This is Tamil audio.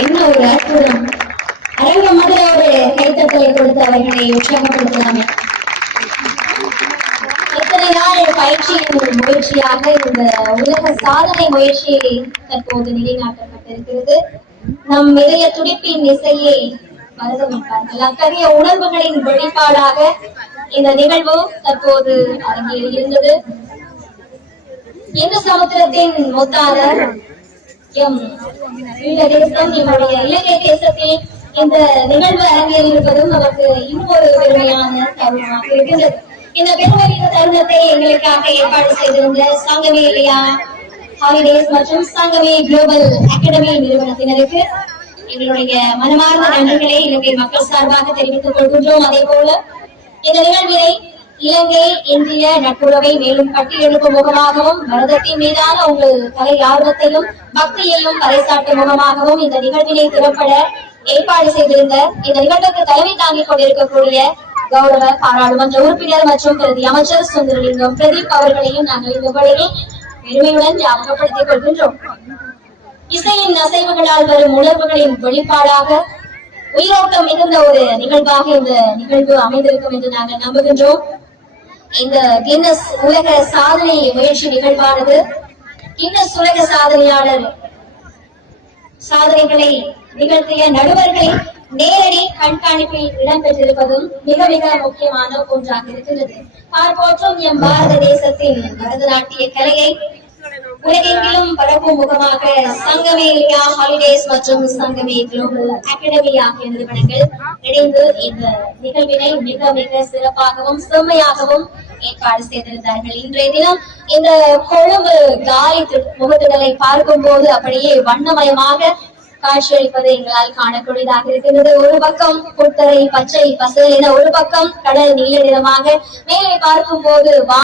என்ன ஒரு அற்புதம்! அரங்க முதல ஒரு கைத்தட்டலை கொடுத்து அவர்களை உற்சாகப்படுத்தலாமே. இத்தனை நாள் பயிற்சியின் முயற்சியாக இந்த உலக சாதனை முயற்சி தற்போது நிலைநாட்டப்பட்டிருக்கிறது. நம் இதய துடிப்பின் இசையை மருதமிட்டார்கள். அத்தகைய உணர்வுகளின் வெளிப்பாடாக இந்த நிகழ்வு தற்போது அரங்கேறியிருந்தது. இந்து சமுத்திரத்தின் முத்தான தேசம் நம்முடைய இலங்கை தேசத்தில் இந்த நிகழ்வு அரங்கேறியிருப்பதும் நமக்கு இன்னொரு பெருமையான தருணமாக இருக்கின்றது. இந்த பெருமையான தருணத்தை எங்களுக்காக ஏற்பாடு செய்திருந்த சங்கமே இல்லையா ஹாலிடேஸ் மற்றும் சங்கமே குளோபல் அகாடமி நிறுவனத்தினருக்கு எங்களுடைய மனமார்ந்த நன்றிகளை இலங்கை மக்கள் சார்பாக தெரிவித்துக் கொள்கின்றோம். அதே போல இந்த நிகழ்வினை இலங்கை இந்திய நட்புறவை மேலும் கட்டியெழுப்பும் முகமாகவும் பாரதத்தின் மீதான உங்கள் கலை ஆர்வத்தையும் பக்தியையும் பறைசாட்டும் முகமாகவும் இந்த நிகழ்வினை திறப்பட ஏற்பாடு செய்திருந்த இந்த நிகழ்வுக்கு தலைமை தாங்கிக் கொண்டிருக்கக்கூடிய கௌரவ பாராளுமன்ற உறுப்பினர் மற்றும் பிரதி அமைச்சர் சுந்தரலிங்கம் பிரதீப் அவர்களையும் நாங்கள் இந்த வழியில் பெருமையுடன் ஞாபகப்படுத்திக் கொள்கின்றோம். இசையின் அசைவுகளால் வரும் உணர்வுகளின் வெளிப்பாடாக உயிரோட்டம் மிகுந்த ஒரு நிகழ்வாக இந்த நிகழ்வு அமைந்திருக்கும் என்று நாங்கள் நம்புகின்றோம். இந்த கின்னஸ் உலக சாதனை முயற்சி நிகழ்வானது கின்னஸ் உலக சாதனையாளர் சாதனைகளை நிகழ்த்திய நடுவர்களின் நேரடி கண்காணிப்பில் இடம்பெற்றிருப்பதும் மிக மிக முக்கியமான ஒன்றாக இருக்கின்றது. பார்ப்போற்றும் எம் பாரத தேசத்தின் பரதநாட்டிய கலையை உலகெங்கிலும் பரப்பும் முகமாக சங்கமே இல்லையா ஹாலிடேஸ் மற்றும் சங்கமே குளோபல் அகாடமி ஆகிய நிறுவனங்கள் இணைந்து இந்த நிகழ்வினை மிக மிக சிறப்பாகவும் செம்மையாகவும் ஏற்பாடு செய்திருந்தார்கள். இன்றைய தினம் இந்த கொழும்பு காலி முகத்துடலை பார்க்கும் போது அப்படியே வண்ணமயமாக காட்சியளிப்பதை எங்களால் காணக்கூடியதாக இருக்கின்றது. ஒரு பக்கம் புத்தரை பச்சை பசல் என, ஒரு பக்கம் கடல் நீல நிறமாக, மேலே பார்க்கும் போது